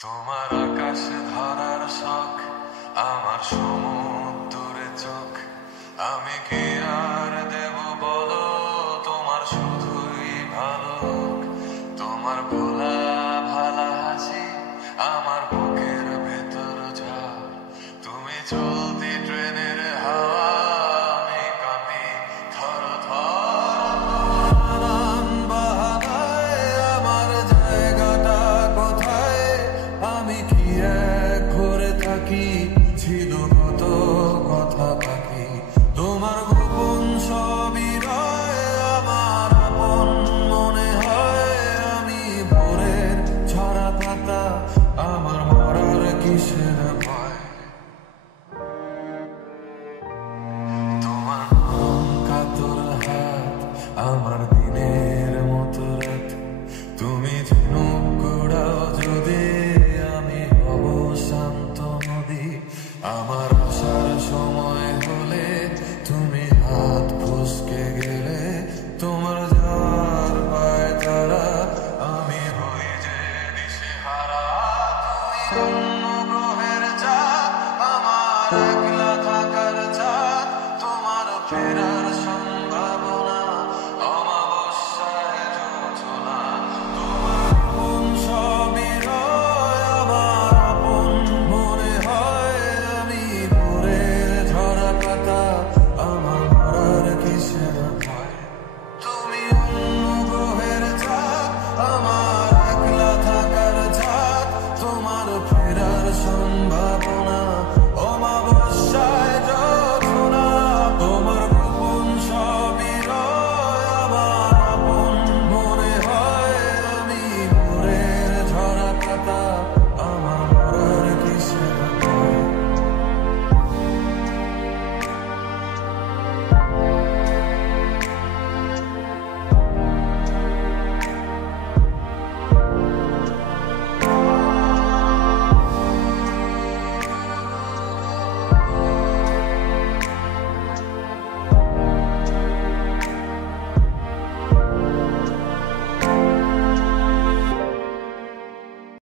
তোমার আকাশে ধরার শখ, আমার সমুদ্রে চোখ। আমি কি আর দেব বলো, তোমার শুধুই ভালো হোক। তোমার ভোলা ভালা হাসি আমার বুকের ভেতর ঝড়। তুমি চলতি ট্রেনের হাওয়া, আমি কাঁপি থর থর। নানান বাহানায় আমার জায়গাটা কোথায়, আমি কি এক ঘরে থাকি, ছিল কত কথা বাকি। তোমার গোপন সবই রয় আমার আপন মনে হয়, আমি ভোরের ছড়া পাতা, আমার মরার কিসের ভয়। তোমার নরম কাতর হাত আমার দিনের মতো রাত। তুমি ঝিনুক কুড়াও যদি, আমি হব শান্ত নদী। আমার আসার সময় হলে তুমি হাত ফসকে গেলে, তোমার যাওয়ার পায় তারা, আমি হই যে দিশেহারা। তুমি অন্য গ্রহের চাঁদ, আমার